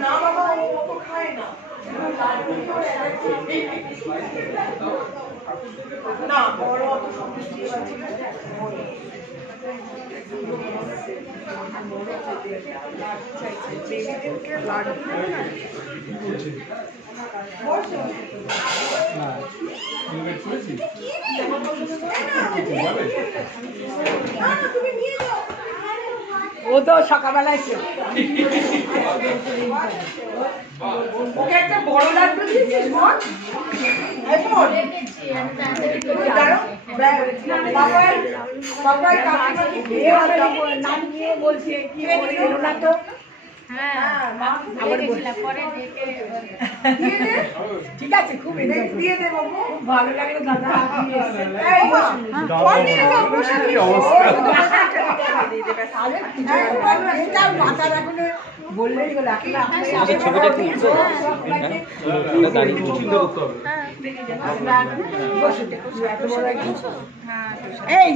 না বাবা ও খায় না না বড় অত সমস্যা ও তো সকালবেলায় ছিল ওকে একটা বড় লাড্ডু দিয়েছিস মন বলছে কি না তো ঠিক আছে খুব দিয়ে দেবো খুব ভালো লাগে দাদা মাথার এখন বললেই হলো এই